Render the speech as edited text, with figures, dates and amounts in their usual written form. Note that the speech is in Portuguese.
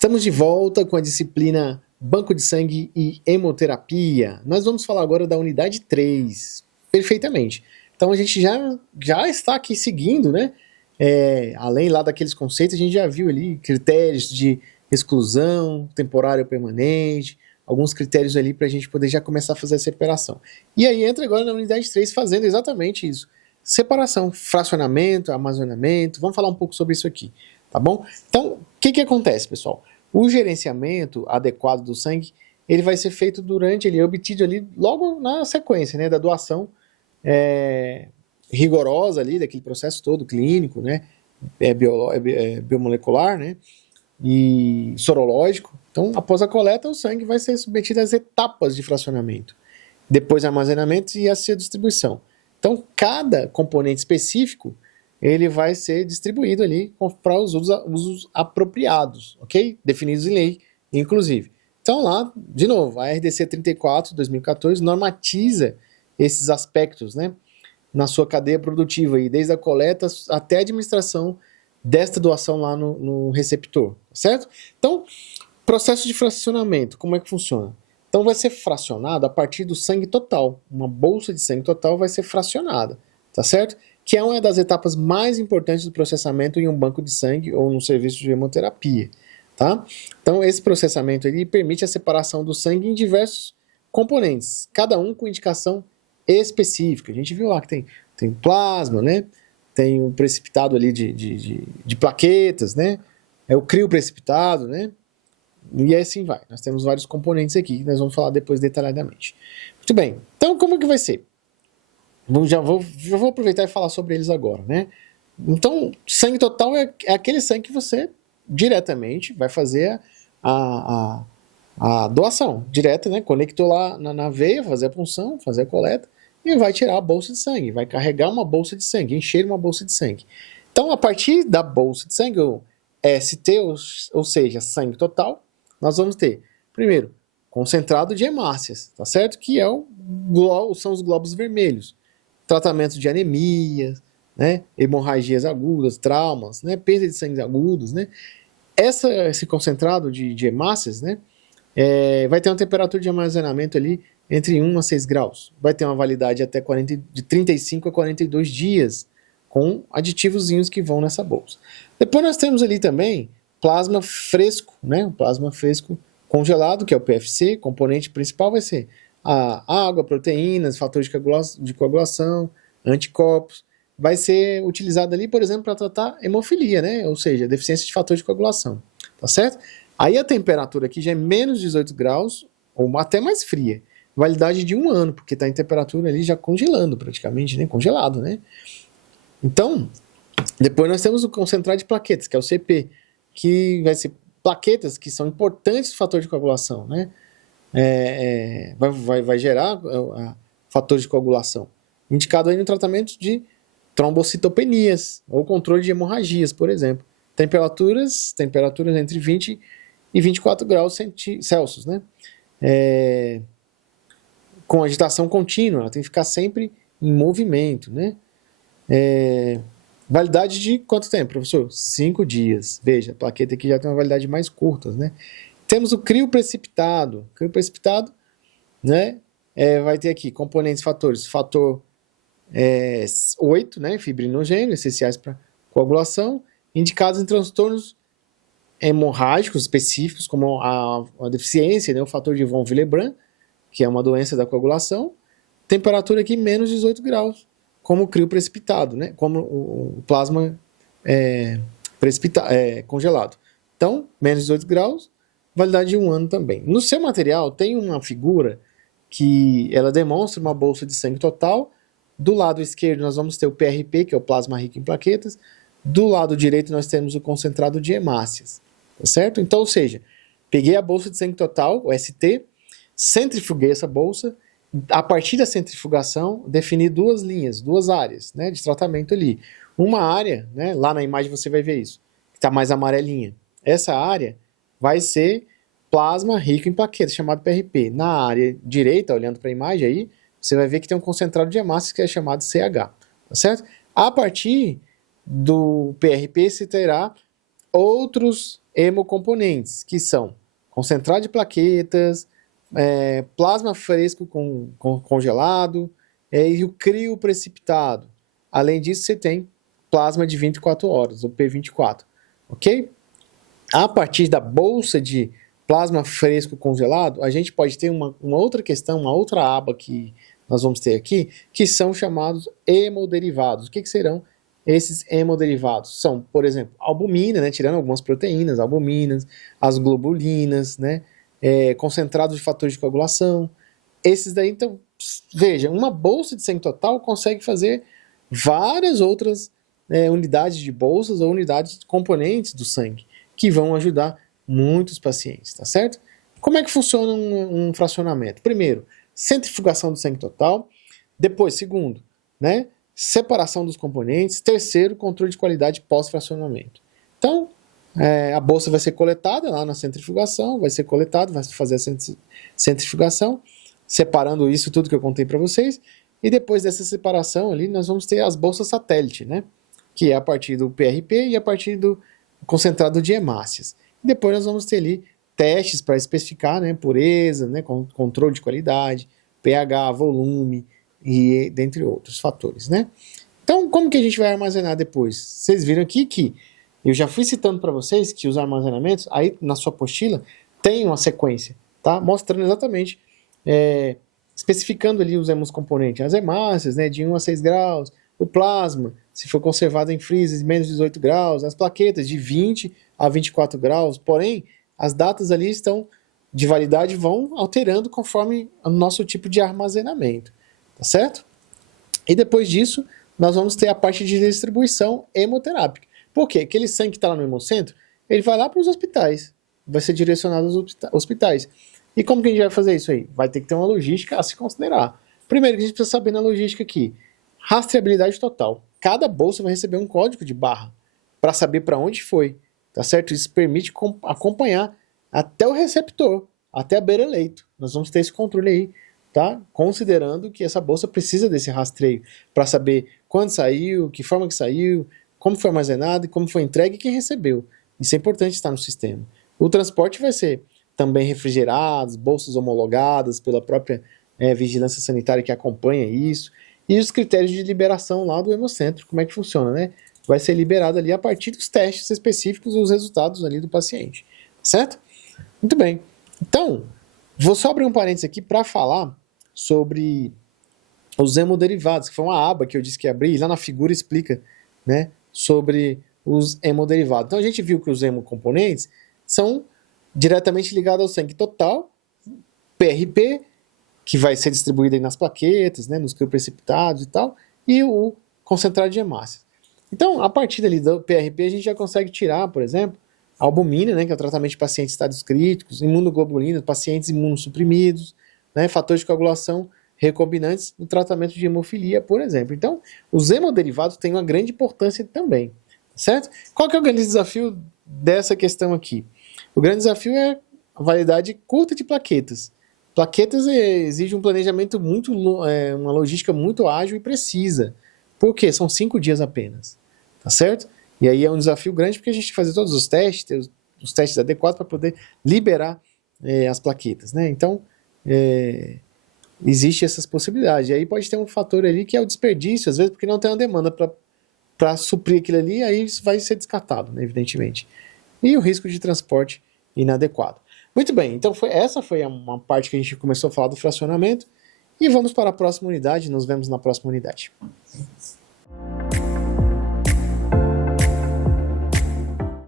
Estamos de volta com a disciplina Banco de Sangue e Hemoterapia. Nós vamos falar agora da unidade 3. Perfeitamente. Então a gente já está aqui seguindo, né? Além lá daqueles conceitos, a gente já viu ali critérios de exclusão, temporário ou permanente, alguns critérios ali para a gente poder já começar a fazer a separação. E aí entra agora na unidade 3 fazendo exatamente isso. Separação, fracionamento, armazenamento. Vamos falar um pouco sobre isso aqui, tá bom? Então, o que acontece, pessoal? O gerenciamento adequado do sangue, ele vai ser feito ele é obtido ali logo na sequência, né, da doação rigorosa ali, daquele processo todo clínico, né, biomolecular, né, e sorológico. Então, após a coleta, o sangue vai ser submetido às etapas de fracionamento, depois armazenamento e a sua distribuição. Então, cada componente específico, ele vai ser distribuído ali para os usos apropriados, ok? Definidos em lei, inclusive. Então lá, de novo, a RDC 34 de 2014 normatiza esses aspectos, né, na sua cadeia produtiva, aí, desde a coleta até a administração desta doação lá no receptor, certo? Então, processo de fracionamento, como é que funciona? Então vai ser fracionado a partir do sangue total. Uma bolsa de sangue total vai ser fracionada, tá certo? Que é uma das etapas mais importantes do processamento em um banco de sangue ou no serviço de hemoterapia, tá? Então, esse processamento ele permite a separação do sangue em diversos componentes, cada um com indicação específica. A gente viu lá que tem plasma, né? Tem um precipitado ali de plaquetas, né? É o crioprecipitada, né? E assim vai. Nós temos vários componentes aqui que nós vamos falar depois detalhadamente. Muito bem. Então, como é que vai ser? Já vou aproveitar e falar sobre eles agora, né? Então, sangue total é aquele sangue que você diretamente vai fazer a doação direta, né? Conectou lá na veia, fazer a punção, fazer a coleta e vai tirar a bolsa de sangue, vai carregar uma bolsa de sangue, encher uma bolsa de sangue. Então, a partir da bolsa de sangue, o ST, ou seja, sangue total, nós vamos ter, primeiro, concentrado de hemácias, tá certo? Que são os glóbulos vermelhos. Tratamento de anemia, né, hemorragias agudas, traumas, né, perda de sangue agudos, né. Esse concentrado de hemácias, né, vai ter uma temperatura de armazenamento ali entre 1 a 6 graus. Vai ter uma validade até de 35 a 42 dias, com aditivozinhos que vão nessa bolsa. Depois nós temos ali também plasma fresco, né, o plasma fresco congelado, que é o PFC, componente principal vai ser a água, proteínas, fatores de coagulação, anticorpos, vai ser utilizado ali, por exemplo, para tratar hemofilia, né? Ou seja, deficiência de fatores de coagulação, tá certo? Aí a temperatura aqui já é menos 18 graus, ou até mais fria, validade de 1 ano, porque está em temperatura ali já congelando praticamente, né? Congelado, né? Então, depois nós temos o concentrado de plaquetas, que é o CP, que vai ser plaquetas que são importantes no fator de coagulação, né? Vai gerar fatores de coagulação. Indicado aí no tratamento de trombocitopenias ou controle de hemorragias, por exemplo. Temperaturas entre 20 e 24 graus Celsius, né? Com agitação contínua, ela tem que ficar sempre em movimento, né? Validade de quanto tempo, professor? 5 dias. Veja, a plaqueta aqui já tem uma validade mais curta, né? Temos o crioprecipitado. Crioprecipitado, né? Vai ter aqui componentes, fatores. Fator 8, né? Fibrinogênio, essenciais para coagulação, indicados em transtornos hemorrágicos específicos, como a deficiência, né? O fator de von Willebrand, que é uma doença da coagulação. Temperatura aqui menos 18 graus, como o crioprecipitado, né? Como o plasma congelado. Então, menos 18 graus, validade de 1 ano também. No seu material tem uma figura que ela demonstra uma bolsa de sangue total. Do lado esquerdo nós vamos ter o PRP, que é o plasma rico em plaquetas. Do lado direito nós temos o concentrado de hemácias, tá certo? Então, ou seja, peguei a bolsa de sangue total, o ST, centrifuguei essa bolsa. A partir da centrifugação, defini duas linhas, duas áreas, né, de tratamento ali. Uma área, né, lá na imagem você vai ver isso, que está mais amarelinha. Essa área vai ser plasma rico em plaquetas, chamado PRP. Na área direita, olhando para a imagem aí, você vai ver que tem um concentrado de hemácias que é chamado CH, tá certo? A partir do PRP, você terá outros hemocomponentes, que são concentrado de plaquetas, plasma fresco congelado e o crio precipitado. Além disso, você tem plasma de 24 horas, o P24, ok? A partir da bolsa de plasma fresco congelado, a gente pode ter uma outra questão, uma outra aba que nós vamos ter aqui, que são chamados hemoderivados. O que serão esses hemoderivados? São, por exemplo, albumina, né, tirando algumas proteínas, albuminas, as globulinas, né, concentrados de fatores de coagulação. Esses daí, então, veja, uma bolsa de sangue total consegue fazer várias outras unidades de bolsas ou unidades de componentes do sangue, que vão ajudar muitos pacientes, tá certo? Como é que funciona um fracionamento? Primeiro, centrifugação do sangue total. Depois, segundo, né, separação dos componentes. Terceiro, controle de qualidade pós-fracionamento. Então, a bolsa vai ser coletada lá na centrifugação, vai ser coletada, vai fazer a centrifugação, separando isso tudo que eu contei para vocês. E depois dessa separação ali, nós vamos ter as bolsas satélite, né, que é a partir do PRP e a partir do concentrado de hemácias. E depois nós vamos ter ali testes para especificar, né, pureza, né, controle de qualidade, pH, volume e dentre outros fatores, né? Então, como que a gente vai armazenar depois? Vocês viram aqui que eu já fui citando para vocês que os armazenamentos, aí na sua apostila, tem uma sequência, tá? Mostrando exatamente, especificando ali os hemocomponentes, as hemácias, né, de 1 a 6 graus, o plasma, se for conservado em freezer de menos de 18 graus, as plaquetas de 20 a 24 graus, porém, as datas ali estão de validade vão alterando conforme o nosso tipo de armazenamento, tá certo? E depois disso, nós vamos ter a parte de distribuição hemoterápica. Por quê? Aquele sangue que está lá no hemocentro, ele vai lá para os hospitais, vai ser direcionado aos hospitais. E como que a gente vai fazer isso aí? Vai ter que ter uma logística a se considerar. Primeiro, que a gente precisa saber na logística aqui, rastreabilidade total. Cada bolsa vai receber um código de barra para saber para onde foi, tá certo? Isso permite acompanhar até o receptor, até a beira-leito. Nós vamos ter esse controle aí, tá? Considerando que essa bolsa precisa desse rastreio para saber quando saiu, que forma que saiu, como foi armazenado, como foi entregue e quem recebeu. Isso é importante estar no sistema. O transporte vai ser também refrigerados, bolsas homologadas pela própria vigilância sanitária que acompanha isso, e os critérios de liberação lá do hemocentro, como é que funciona, né? Vai ser liberado ali a partir dos testes específicos e os resultados ali do paciente, certo? Muito bem. Então, vou só abrir um parênteses aqui para falar sobre os hemoderivados, que foi uma aba que eu disse que ia abrir, e lá na figura explica, né, sobre os hemoderivados. Então, a gente viu que os hemocomponentes são diretamente ligados ao sangue total, PRP, que vai ser distribuído aí nas plaquetas, né, nos crioprecipitados e tal, e o concentrado de hemácias. Então, a partir dali do PRP, a gente já consegue tirar, por exemplo, a albumina, né, que é o tratamento de pacientes em estados críticos, imunoglobulinas, pacientes imunossuprimidos, né, fatores de coagulação recombinantes no tratamento de hemofilia, por exemplo. Então, os hemoderivados têm uma grande importância também, certo? Qual que é o grande desafio dessa questão aqui? O grande desafio é a validade curta de plaquetas. Plaquetas exigem um planejamento uma logística muito ágil e precisa. Por quê? São 5 dias apenas, tá certo? E aí é um desafio grande porque a gente tem que fazer todos os testes, ter os testes adequados para poder liberar as plaquetas, né? Então, existe essas possibilidades. E aí pode ter um fator ali que é o desperdício, às vezes porque não tem uma demanda para suprir aquilo ali, aí isso vai ser descartado, né, evidentemente. E o risco de transporte inadequado. Muito bem, então essa foi uma parte que a gente começou a falar do fracionamento, e vamos para a próxima unidade, nos vemos na próxima unidade.